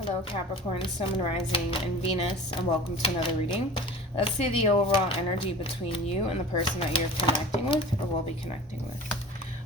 Hello Capricorn, Sun, Rising, and Venus, and welcome to another reading. Let's see the overall energy between you and the person that you're connecting with or will be connecting with.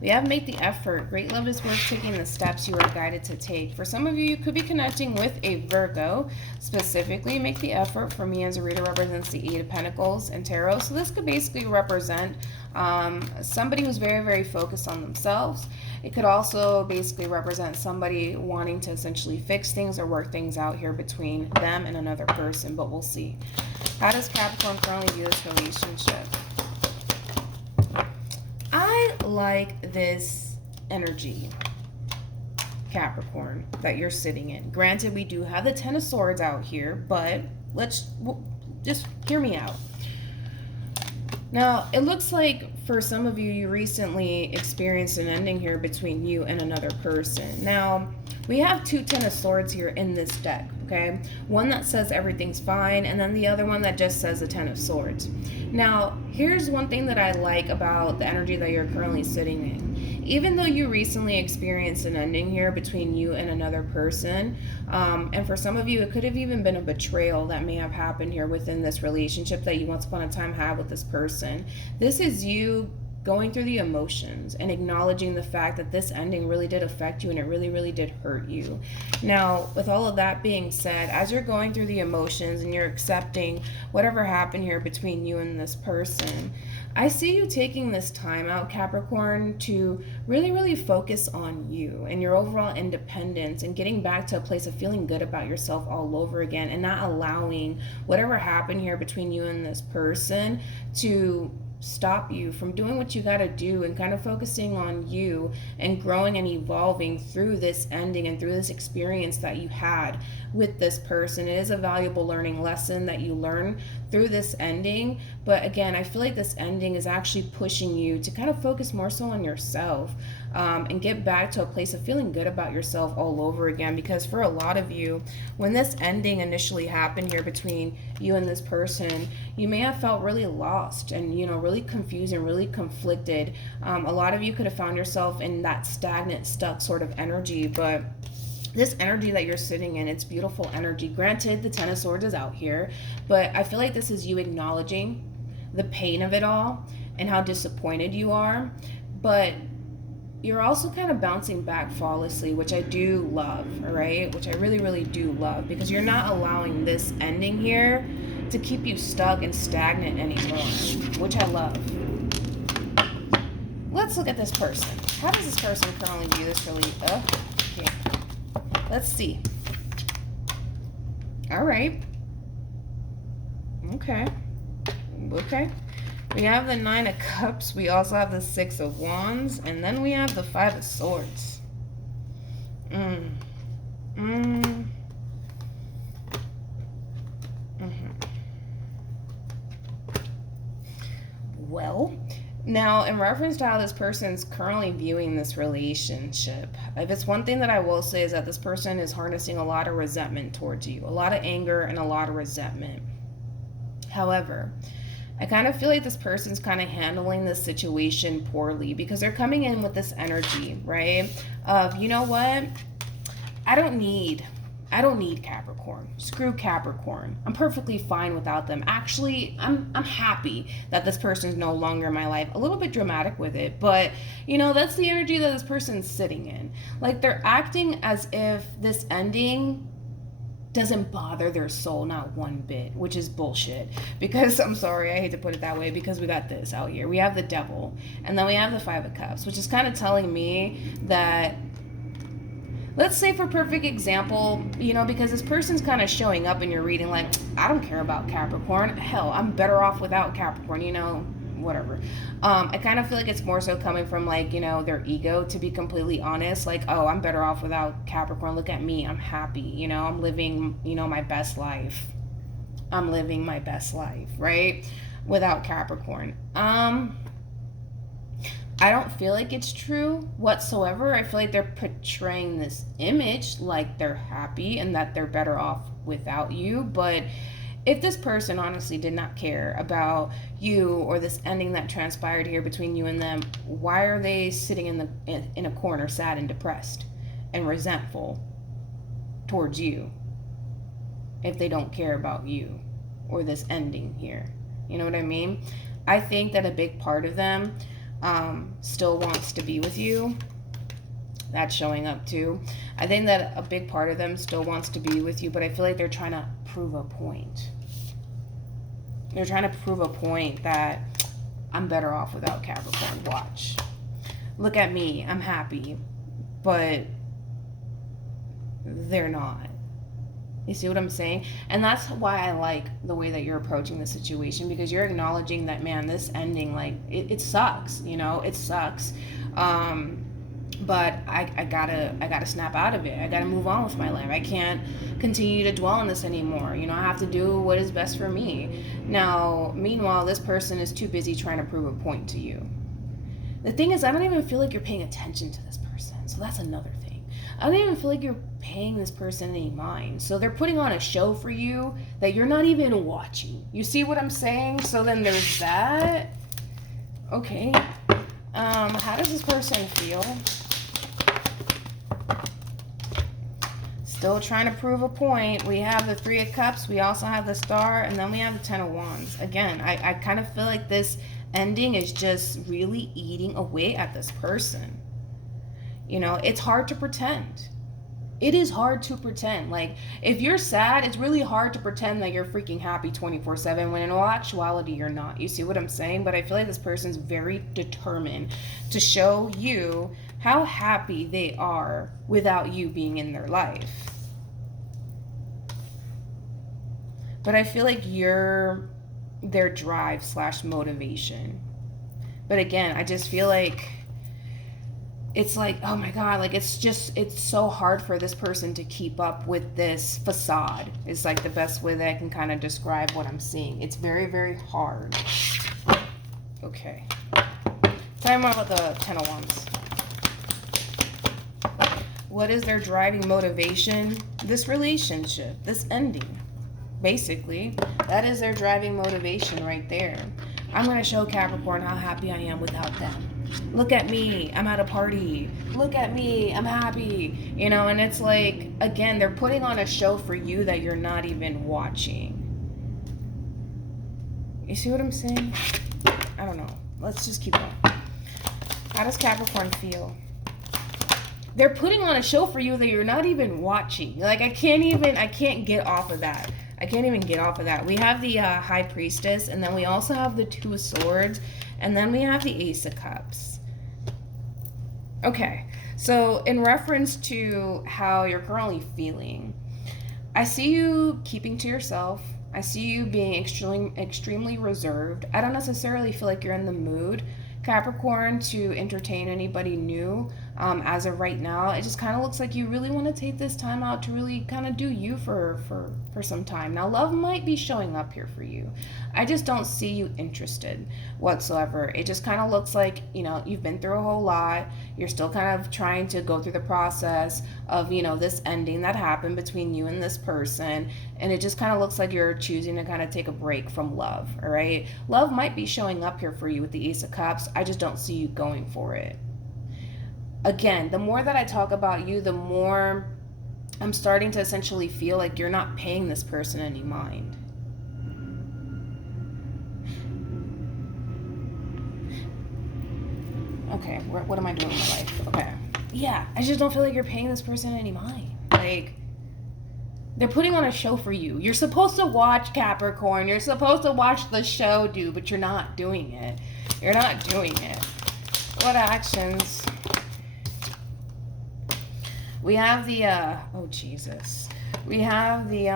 We have Make the Effort. Great love is worth taking the steps you are guided to take. For some of you, you could be connecting with a Virgo. Specifically, Make the Effort for me as a reader represents the Eight of Pentacles and Tarot. So this could basically represent somebody who's very, very focused on themselves. It could also basically represent somebody wanting to essentially fix things or work things out here between them and another person, but we'll see. How does Capricorn currently view this relationship? I like this energy, Capricorn, that you're sitting in. Granted, we do have the Ten of Swords out here, but just hear me out. Now, it looks like for some of you, you recently experienced an ending here between you and another person. Now, we have two Ten of Swords here in this deck, okay? One that says everything's fine, and then the other one that just says the Ten of Swords. Now, here's one thing that I like about the energy that you're currently sitting in. Even though you recently experienced an ending here between you and another person, and for some of you, it could have even been a betrayal that may have happened here within this relationship that you once upon a time had with this person. This is you going through the emotions and acknowledging the fact that this ending really did affect you and it really, really did hurt you. Now, with all of that being said, as you're going through the emotions and you're accepting whatever happened here between you and this person, I see you taking this time out, Capricorn, to really, really focus on you and your overall independence and getting back to a place of feeling good about yourself all over again and not allowing whatever happened here between you and this person to stop you from doing what you got to do and kind of focusing on you and growing and evolving through this ending and through this experience that you had with this person. It is a valuable learning lesson that you learn through this ending, but again, I feel like this ending is actually pushing you to kind of focus more so on yourself, and get back to a place of feeling good about yourself all over again. Because for a lot of you, when this ending initially happened here between you and this person, you may have felt really lost and really confused and really conflicted. A lot of you could have found yourself in that stagnant, stuck sort of energy, but this energy that you're sitting in, it's beautiful energy. Granted, the Ten of Swords is out here, but I feel like this is you acknowledging the pain of it all and how disappointed you are, but you're also kind of bouncing back flawlessly, which I do love, all right? Which I really, really do love, because you're not allowing this ending here to keep you stuck and stagnant anymore, which I love. Let's look at this person. How does this person currently view this okay. Let's see. All right. Okay. We have the Nine of Cups. We also have the Six of Wands. And then we have the Five of Swords. Well, now in reference to how this person's currently viewing this relationship, if it's one thing that I will say is that this person is harnessing a lot of resentment towards you, a lot of anger and a lot of resentment. However, I kind of feel like this person's kind of handling this situation poorly, because they're coming in with this energy, right? Of, you know what? I don't need Capricorn. Screw Capricorn. I'm perfectly fine without them. Actually, I'm happy that this person's no longer in my life. A little bit dramatic with it, but that's the energy that this person's sitting in. Like, they're acting as if this ending doesn't bother their soul, not one bit, which is bullshit. Because, I'm sorry, I hate to put it that way, because we got this out here. We have the Devil, and then we have the Five of Cups, which is kind of telling me that, let's say for perfect example, because this person's kind of showing up in your reading like, I don't care about Capricorn. Hell, I'm better off without Capricorn, whatever. I kind of feel like it's more so coming from like, their ego, to be completely honest. Like, oh, I'm better off without Capricorn. Look at me. I'm happy. I'm living, my best life. I'm living my best life, right? Without Capricorn. I don't feel like it's true whatsoever. I feel like they're portraying this image like they're happy and that they're better off without you. But if this person honestly did not care about you or this ending that transpired here between you and them, why are they sitting in a corner sad and depressed and resentful towards you if they don't care about you or this ending here. You know what I mean? I think that a big part of them still wants to be with you. That's showing up too. I think that a big part of them still wants to be with you, but I feel like they're trying to prove a point. They're trying to prove a point that I'm better off without Capricorn. Watch. Look at me. I'm happy. But they're not. You see what I'm saying? And that's why I like the way that you're approaching the situation, because you're acknowledging that, man, this ending, like, it sucks, you know? It sucks. But I gotta snap out of it. I gotta move on with my life. I can't continue to dwell on this anymore. You know, I have to do what is best for me. Now, meanwhile, this person is too busy trying to prove a point to you. The thing is, I don't even feel like you're paying attention to this person. So that's another thing. I don't even feel like you're paying this person any mind. So they're putting on a show for you that you're not even watching. You see what I'm saying? So then there's that. Okay. How does this person feel? Still trying to prove a point. We have the Three of Cups. We also have the Star. And then we have the Ten of Wands. Again, I kind of feel like this ending is just really eating away at this person. You know, it's hard to pretend. It is hard to pretend. Like, if you're sad, it's really hard to pretend that you're freaking happy 24/7 when in all actuality you're not. You see what I'm saying? But I feel like this person's very determined to show you how happy they are without you being in their life. But I feel like you're their drive / motivation. But again, I just feel like it's like, oh my God, like it's so hard for this person to keep up with this facade. It's like the best way that I can kind of describe what I'm seeing. It's very, very hard. Okay. Tell me more about the Ten of Wands. What is their driving motivation? This relationship, this ending. Basically, that is their driving motivation right there. I'm going to show Capricorn how happy I am without them. Look at me, I'm at a party. Look at me, I'm happy. You know, and it's like, again, they're putting on a show for you that you're not even watching. You see what I'm saying? I don't know. Let's just keep going. How does Capricorn feel? They're putting on a show for you that you're not even watching. Like, I can't get off of that. I can't even get off of that. We have the High Priestess, and then we also have the Two of Swords, and then we have the Ace of Cups. Okay, so in reference to how you're currently feeling, I see you keeping to yourself. I see you being extremely reserved. I don't necessarily feel like you're in the mood, Capricorn, to entertain anybody new as of right now. It just kind of looks like you really want to take this time out to really kind of do you for some time. Now, love might be showing up here for you. I just don't see you interested whatsoever. It just kind of looks like, you know, you've been through a whole lot. You're still kind of trying to go through the process of, you know, this ending that happened between you and this person. And it just kind of looks like you're choosing to kind of take a break from love, all right? Love might be showing up here for you with the Ace of Cups. I just don't see you going for it. Again, the more that I talk about you, the more I'm starting to essentially feel like you're not paying this person any mind. Okay, what am I doing in my life? Okay. Yeah, I just don't feel like you're paying this person any mind. Like, they're putting on a show for you. You're supposed to watch Capricorn. You're supposed to watch the show, dude, but you're not doing it. You're not doing it. What actions? We have the, oh Jesus. We have the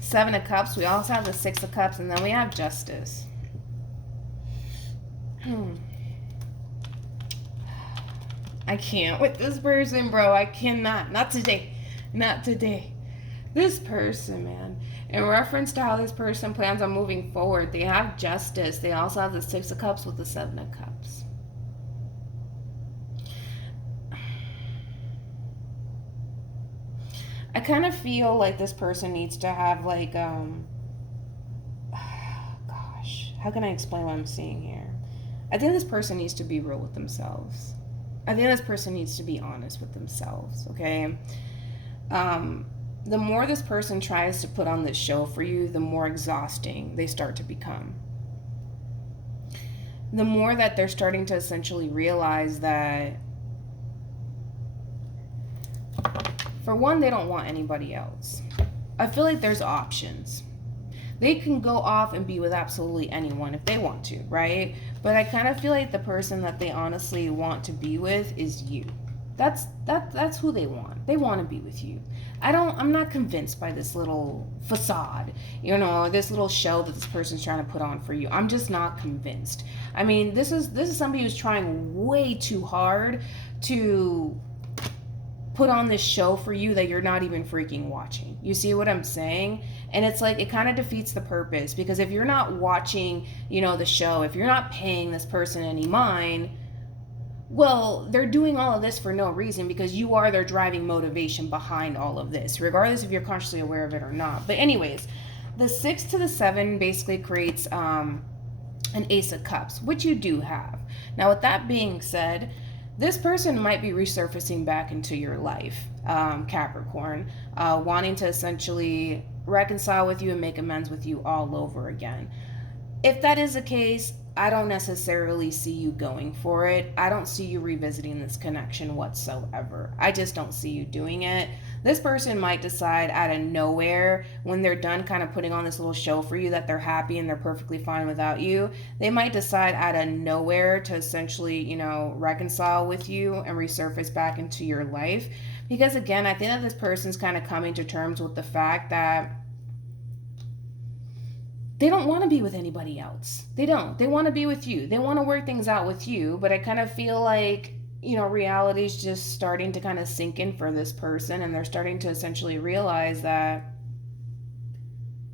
Seven of Cups. We also have the Six of Cups, and then we have Justice. I can't with this person, bro. I cannot. Not today. Not today. This person, man. In reference to how this person plans on moving forward, they have Justice. They also have the Six of Cups with the Seven of Cups. I kind of feel like this person needs to have like, gosh, how can I explain what I'm seeing here? I think this person needs to be real with themselves. I think this person needs to be honest with themselves, okay? The more this person tries to put on this show for you, the more exhausting they start to become. The more that they're starting to essentially realize that, for one, they don't want anybody else. I feel like there's options. They can go off and be with absolutely anyone if they want to, right? But I kind of feel like the person that they honestly want to be with is you. That's who they want. They want to be with you. I'm not convinced by this little facade, this little show that this person's trying to put on for you. I'm just not convinced. I mean, this is somebody who's trying way too hard to put on this show for you that you're not even freaking watching. You see what I'm saying? And it's like, it kind of defeats the purpose, because if you're not watching, the show, if you're not paying this person any mind, well, they're doing all of this for no reason, because you are their driving motivation behind all of this, regardless if you're consciously aware of it or not. But anyways, the 6 to the 7 basically creates an Ace of Cups, which you do have. Now, with that being said, this person might be resurfacing back into your life, Capricorn, wanting to essentially reconcile with you and make amends with you all over again. If that is the case, I don't necessarily see you going for it. I don't see you revisiting this connection whatsoever. I just don't see you doing it. This person might decide out of nowhere, when they're done kind of putting on this little show for you that they're happy and they're perfectly fine without you. They might decide out of nowhere to essentially, reconcile with you and resurface back into your life. Because again, I think that this person's kind of coming to terms with the fact that they don't want to be with anybody else. They don't. They want to be with you. They want to work things out with you. But I kind of feel like, reality's just starting to kind of sink in for this person. And they're starting to essentially realize that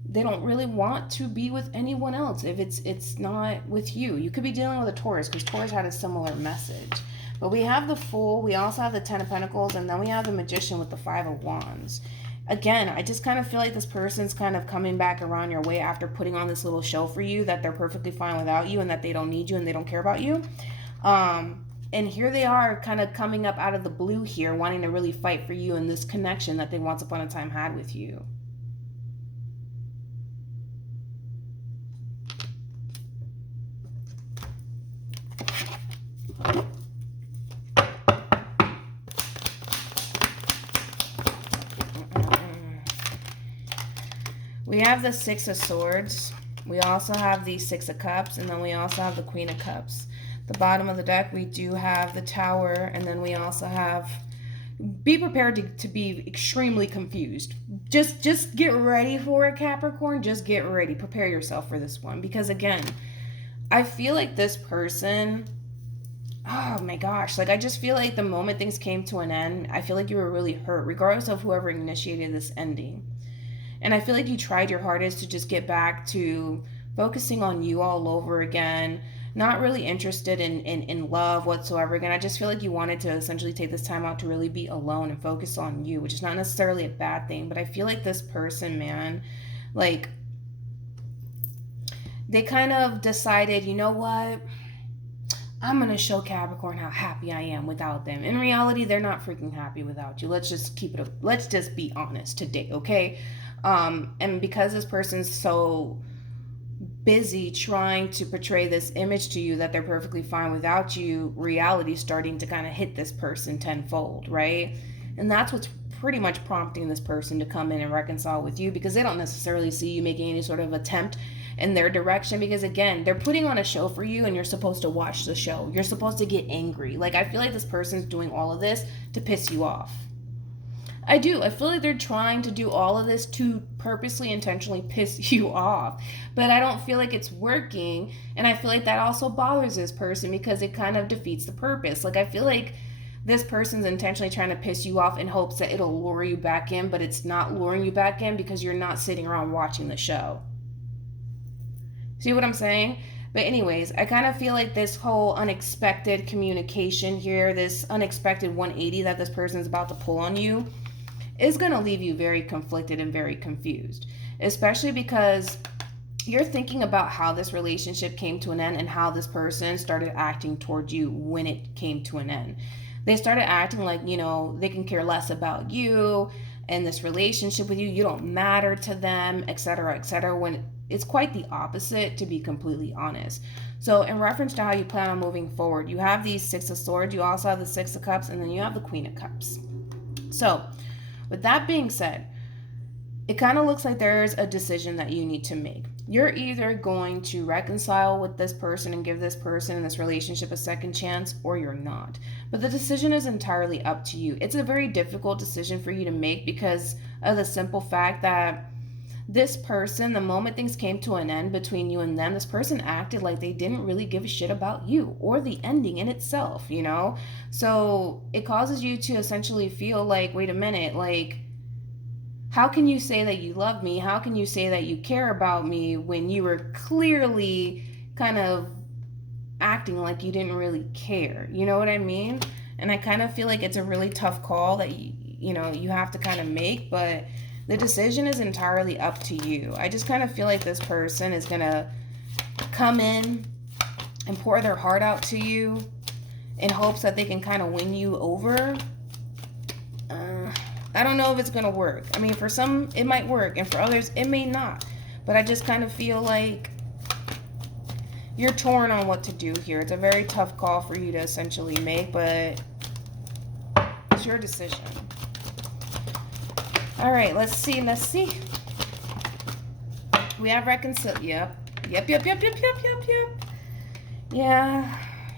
they don't really want to be with anyone else if it's not with you. You could be dealing with a Taurus, because Taurus had a similar message. But we have the Fool. We also have the 10 of Pentacles. And then we have the Magician with the 5 of Wands. Again, I just kind of feel like this person's kind of coming back around your way after putting on this little show for you that they're perfectly fine without you and that they don't need you and they don't care about you. And here they are kind of coming up out of the blue here, wanting to really fight for you in this connection that they once upon a time had with you. We have the 6 of Swords. We also have the 6 of Cups. And then we also have the Queen of Cups. The bottom of the deck, we do have the Tower. And then we also have... Be prepared to be extremely confused. Just get ready for it, Capricorn. Just get ready. Prepare yourself for this one. Because again, I feel like this person... Oh my gosh. Like, I just feel like the moment things came to an end, I feel like you were really hurt, regardless of whoever initiated this ending. And I feel like you tried your hardest to just get back to focusing on you all over again, not really interested in love whatsoever again. I just feel like you wanted to essentially take this time out to really be alone and focus on you, which is not necessarily a bad thing. But I feel like this person, man, like, they kind of decided, you know what? I'm going to show Capricorn how happy I am without them. In reality, they're not freaking happy without you. Let's just be honest today, okay? And because this person's so busy trying to portray this image to you that they're perfectly fine without you, reality's starting to kind of hit this person tenfold, right? And that's what's pretty much prompting this person to come in and reconcile with you, because they don't necessarily see you making any sort of attempt in their direction, because again, they're putting on a show for you and you're supposed to watch the show. You're supposed to get angry. Like, I feel like this person's doing all of this to piss you off. I do. I feel like they're trying to do all of this to purposely, intentionally piss you off. But I don't feel like it's working. And I feel like that also bothers this person, because it kind of defeats the purpose. Like, I feel like this person's intentionally trying to piss you off in hopes that it'll lure you back in, but it's not luring you back in because you're not sitting around watching the show. See what I'm saying? But anyways, I kind of feel like this whole unexpected communication here, this unexpected 180 that this person's about to pull on you, is going to leave you very conflicted and very confused, especially because you're thinking about how this relationship came to an end and how this person started acting towards you when it came to an end. They started acting like, they can care less about you. in this relationship with you. You don't matter to them, etc., etc., when it's quite the opposite, to be completely honest. So in reference to how you plan on moving forward, you have these Six of Swords, you also have the Six of Cups, and then you have the Queen of Cups. So with that being said, it kind of looks like there's a decision that you need to make. You're either going to reconcile with this person and give this person in this relationship a second chance, or you're not. But the decision is entirely up to you. It's a very difficult decision for you to make because of the simple fact that this person, the moment things came to an end between you and them, this person acted like they didn't really give a shit about you or the ending in itself, you know? So it causes you to essentially feel like, wait a minute, like, how can you say that you love me? How can you say that you care about me when you were clearly kind of acting like you didn't really care? You know what I mean? And I kind of feel like it's a really tough call that you have to kind of make, but the decision is entirely up to you. I just kind of feel like this person is going to come in and pour their heart out to you in hopes that they can kind of win you over. I don't know if it's going to work. I mean, for some, it might work, and for others, it may not. But I just kind of feel like you're torn on what to do here. It's a very tough call for you to essentially make, but it's your decision. All right, let's see. We have reconciliation. Yep.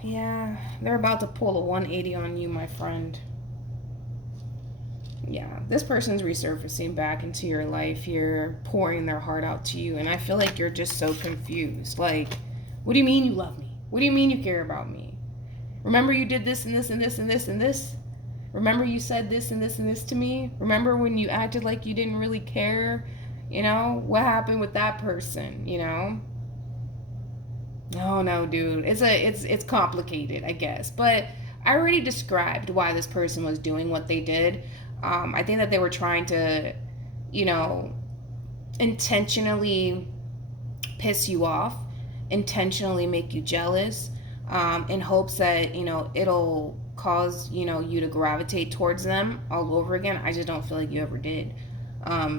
Yeah. They're about to pull a 180 on you, my friend. Yeah, this person's resurfacing back into your life here, pouring their heart out to you, and I feel like you're just so confused. Like, what do you mean you love me? What do you mean you care about me? Remember you did this and this and this and this and this? Remember you said this and this and this to me? Remember when you acted like you didn't really care? You know, what happened with that person, you know? No, dude. It's complicated, I guess. But I already described why this person was doing what they did. I think that they were trying to, intentionally piss you off, intentionally make you jealous, in hopes that, it'll cause, you to gravitate towards them all over again. I just don't feel like you ever did.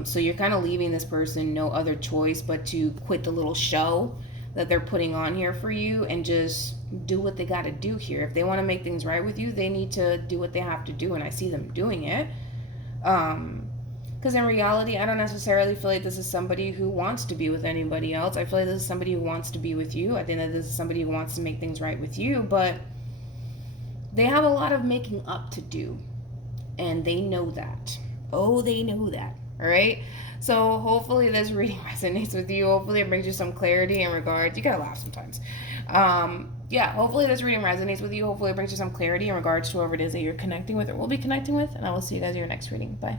So you're kind of leaving this person no other choice but to quit the little show that they're putting on here for you and just do what they got to do here. If they want to make things right with you, they need to do what they have to do, and I see them doing it. Because in reality, I don't necessarily feel like this is somebody who wants to be with anybody else. I feel like this is somebody who wants to be with you. I think that this is somebody who wants to make things right with you, but they have a lot of making up to do, and they know that. Oh, they know that. All right? So hopefully this reading resonates with you. Hopefully it brings you some clarity in regards. You gotta laugh sometimes. Hopefully this reading resonates with you. Hopefully it brings you some clarity in regards to whoever it is that you're connecting with or will be connecting with. And I will see you guys in your next reading. Bye.